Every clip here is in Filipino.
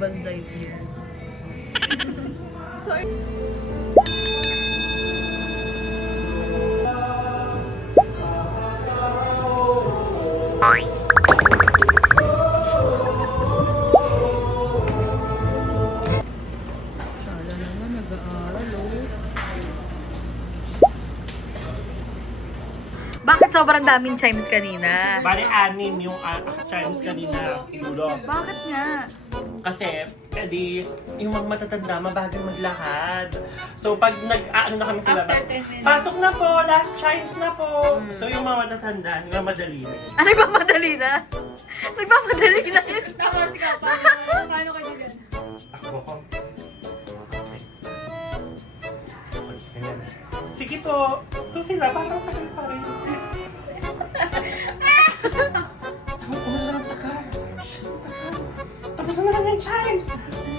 Buzz Lightyear. Sorry. Bakit sobrang daming chimes kanina? Bali, 6 yung chimes kanina. Ulo. Bakit nga? Kasi, edi, yung mga matatanda, mabagal maglakad. So, pag nag-ano na kami sa labas, pasok na po, last chimes na po. So, yung mga matatanda, nagmamadali na. Ah, nagmamadali na? Nagmamadali na yun. Tapos ikaw, paano kayo gan? Ako ko. Sige po. So sila, parang tagal pa rin. Una na lang tagal. Tapos na lang yung chimes.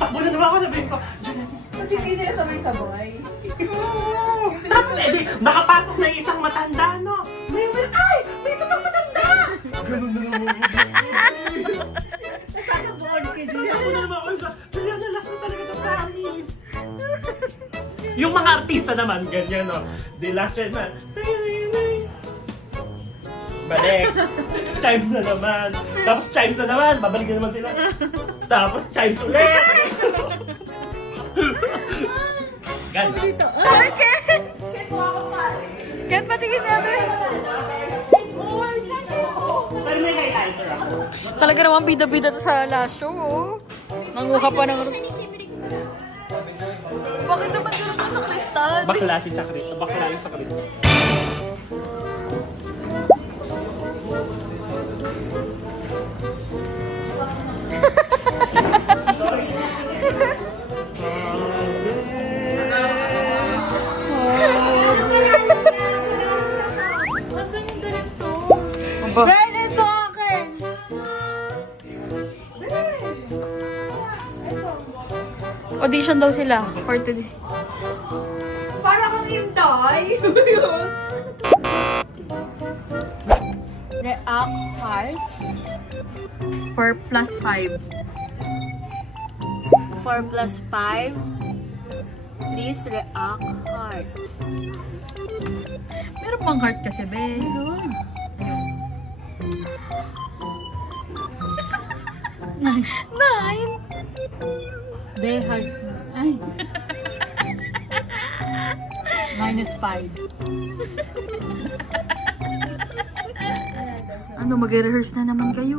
Takbo na naman ako, sabihin ko, Kasi hindi sila sabay-sabay. tapos edi, nakapasok na yung isang matanda, no? May isa pang matanda! Ganun na naman. Sana buon ka din. Ako na naman, Juliana, last na talaga ito, promise. Yung mga artista naman, ganyan, no? The last year na, balik. Chimes na naman. Tapos chimes na naman, babalik na naman sila. Tapos chimes ulit. Ganun. Okay. Ken, patingin natin. Pero may highlighter ako. Talaga naman bida-bida to sa last show, oh. Nanguha pa ng... Bakit naman gano'n doon sa kristal? Bakla si Sakrit. Bakla yung Sakrit. Asan yung director? Aba. Ben, ito akin! Audition daw sila for today. Para kang Inday! React hearts. 4+5. 4+5. Please react hearts. Meron pang heart kasi, be. Ayun. Nine. Be, heart. Ay. -5. Ano, mag-rehearse na naman kayo.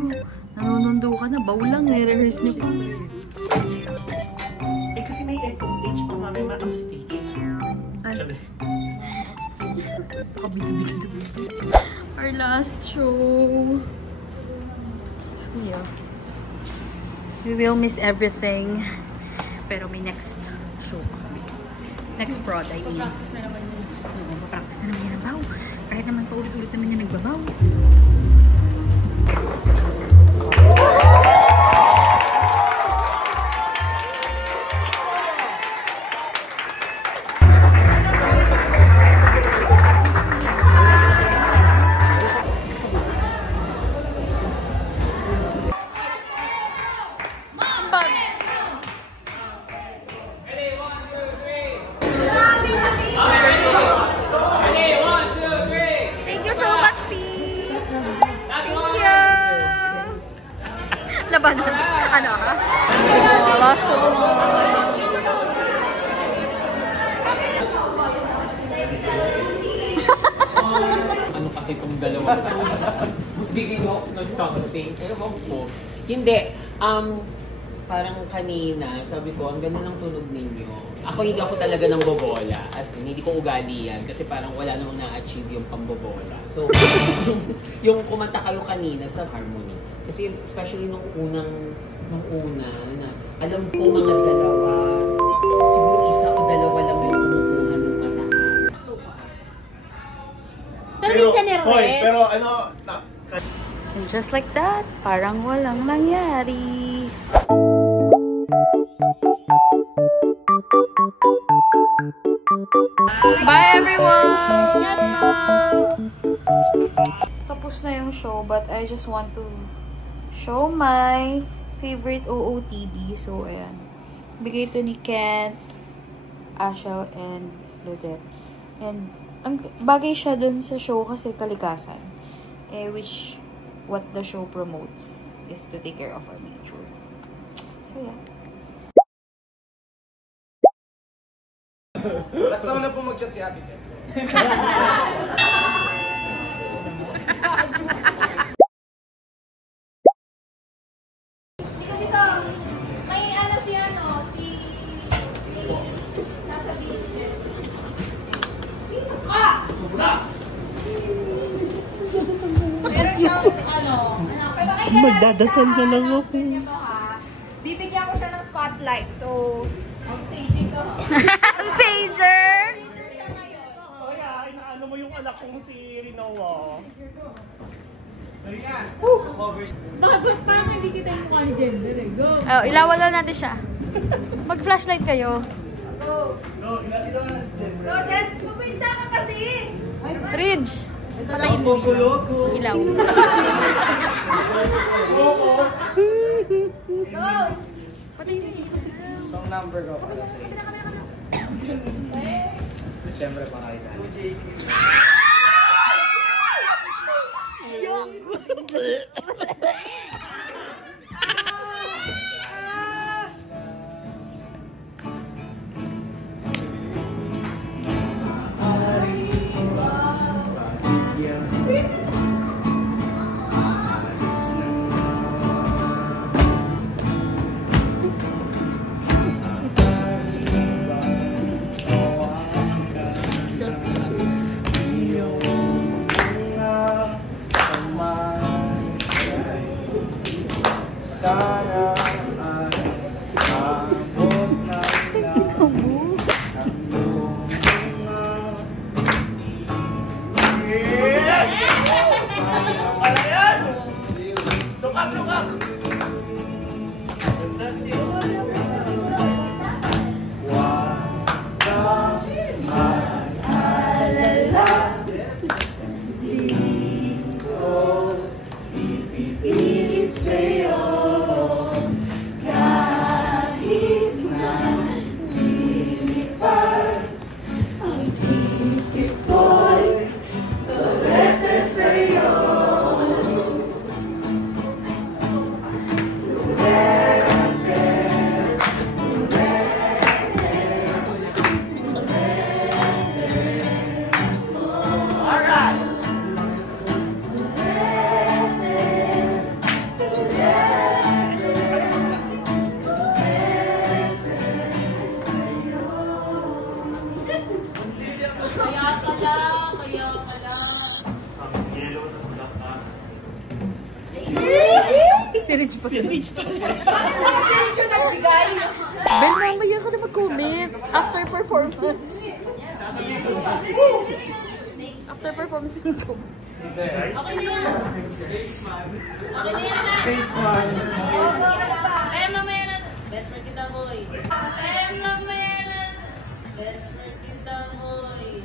Nanonondo ka na. Bawlang, i-rehearse niyo pa. Eh kasi may H pa nga, may ma-upstage. Ay. Sabi. Our last show. Kuya. We will miss everything. Pero may next show. Next prod, I mean. Practice na naman yun. Practice na naman yan ang baw. Kahit naman paulit-ulit naman yan nagbabaw. Thank you so much, P. Thank you. Labanan. Ano ha? Last show. Ano kasi itong dalawa? Bigay mo nag-something. Ewan ko. Hindi. Parang kanina, sabi ko, ang ganda ng tunog ninyo. Ako hindi ako talaga ng bobola. As in, hindi ko ugali yan. Kasi parang wala namang na-achieve yung pambobola. So, yung kumanta kayo kanina sa harmony. Kasi especially nung una, na alam ko mga dalawa, siguro isa o dalawa lang yung kumukuha ng mataas. Pero minsan nervous. Pero ano, And just like that, parang walang nangyari. Bye everyone! Tapos na yung show, but I just want to show my favorite OOTD. So, ayan. Bigay ito ni Kent, Ashel, and Ludette. And, ang bagay siya dun sa show kasi kalikasan. Which, what the show promotes is to take care of our nature. So, yeah. Last naman na po mag-chat si Ate Ted. May ano si nasa business. Meron siyang Magdadasal ka lang ako. Bibigyan ko siya ng spotlight. So, staging ka. Sager! Kaya, inaano mo yung anak kong si Rinoa. Parang hindi kita yung mukha ni Gender eh. Go! Oh, ilawan lang natin siya. Mag-flashlight kayo. Go! Go, Jess! Kupinta ka kasi! Ridge! Patayin mo yun. Ilaw. Go! Patayin mo yun. Song number ko para sa iyo. Siyempre pa kayo. Sana ay abot na ang iyong yes! Wala yan! Lukak! Huwag kang mag-alala, di ko ipipilit sa'yo. Si Ridge pa. Bakit yung nagbigay? Bel, mamaya ka na mag-comment. After performance. After performance, mag-comment. Okay na yan. Okay na yan. Face one. Eh, mamaya na. Best friend kita, boy. Eh, mamaya na. Best friend kita, boy.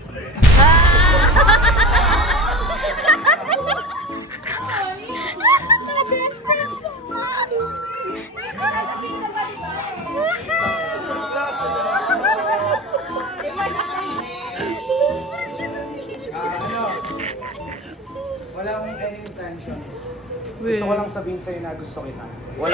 Mga best friends so much. Sasabihin na ba, di ba? Wala akong any intention. Gusto ko lang sabihin sa'yo na gusto kita. Wala.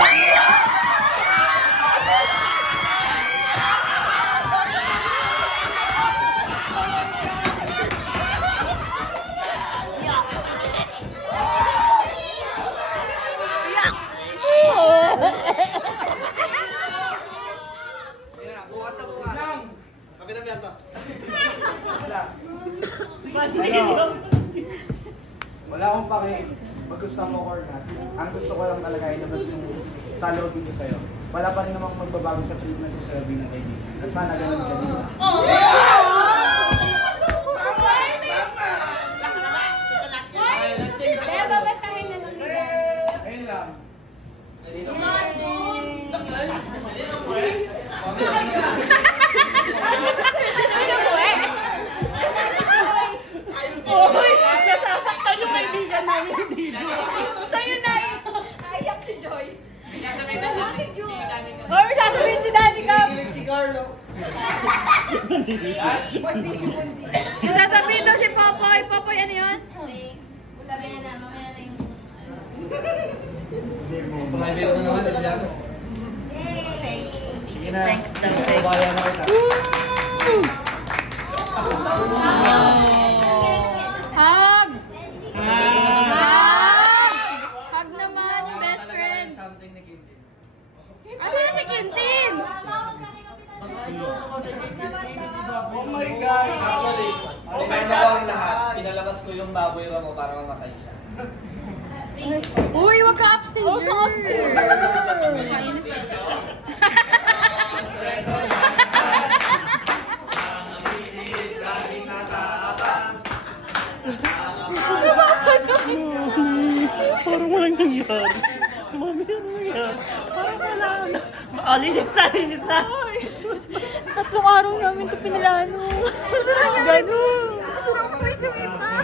Wala akong paki mag-gusto mo or not. Ang gusto ko lang talaga ay labas yung salobin ko sa'yo. Wala pa rin namang magbabago sa treatment ko sa'yo bilang kaibigan. At sana ganun ka din sa Kaya babasahin na lang nila. ayun lang. Nasasaktan yung kaibigan namin dito. Sa'yo na yun. Naiyak si Joy. Sasabihin na siya. May sasabihin daw si Popoy. Popoy, ano yun? Thanks. Mamaya na yung... Private mo naman, Elian. Thanks daw. Bayan na kita. Hug! Hug naman yung best friend. Asa na si Quintin? Oh my God! Actually, okay na ang lahat. Pinalabas ko yung baboy mo para mamatay siya. Uy, wag ka upstage. Wag ka upstage. Parang walang nangyari. Mami, ano nangyari? Parang wala na. Linis na. 3 araw namin ito pinilano. Ganun. Masarap ko ito pa.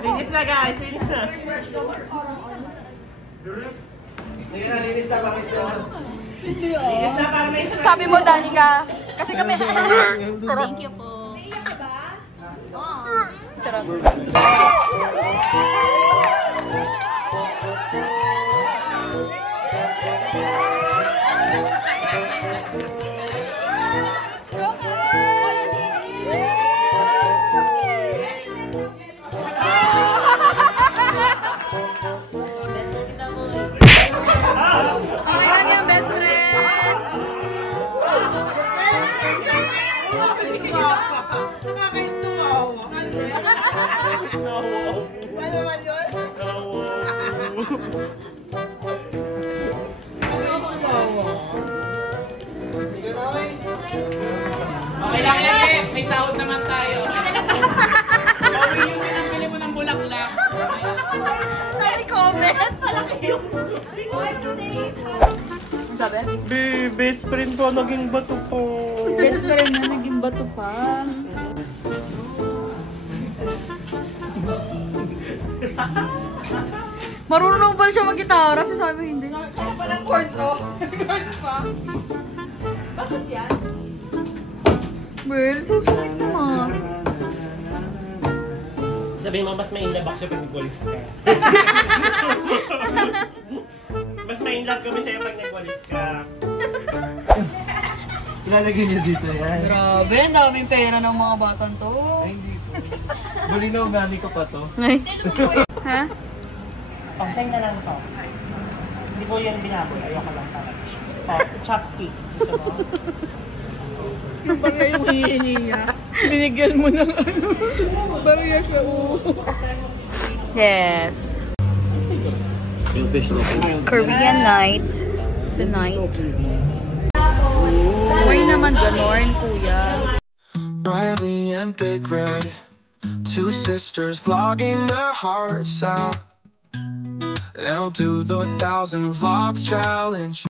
Linis na guys, linis na. Linis na kami siya. Linis na para may Sabi mo, Danica. Kasi kami... Thank you po. Best friend kita, boy. Okay lang yung best friend. Okay lang yan, eh. May sahod naman tayo. Gawin yung pinambili mo ng bulaklak. Sabi comment. Ang sabi? Best friend ko, naging bato ko. Best friend na naging bato pa. Marunong ba siya mag-gitara? Sabi hindi. Parang chords, oh. Chords pa. Bakit yan? Well, susunod naman. Sabihin mo, mas ma-inlove ako siya pag nagwalis ka. Mas ma-inlove kami sa'yo pag nagwalis ka. Ilalagay niyo dito yan. Grabe, ang daming pera ng mga batang to. Ay, hindi po. Balinaw gani ko pa to. Ha? Oh, sa'yo na lang to. Hindi ko yan binaboy. Ayoko lang talaga. Oh, chopsticks. Gusto mo? Yung barya yung hihingi niya. Binigyan mo ng ano. Barya siya. Yes. Yung fish look. Korean night tonight. Uy naman ganon, kuya. Riley and Big Red, two sisters vlogging their hearts out. They'll do the 1,000 vlogs challenge.